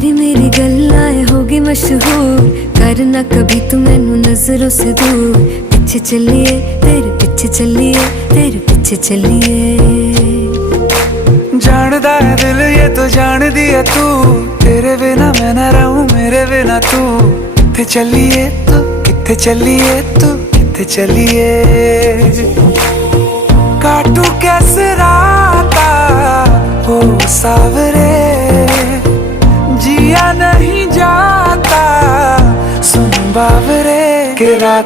तेरी मेरी गल्लाएं होगी मशहूर, करना कभी तू मैनू नजरों से दूर। पीछे चलिए तेरे पीछे चलिए, तेरे पीछे चलिए। जानदा है दिल ये तो जान दिया तू, तेरे बिना मैं ना रहूं मेरे बिना तू। किथे चलिए तू, किथे चलिए तू, किथे चलिए। काटू कैसे राता हो सावरे, जिया नहीं जाता सुन बावरे के रात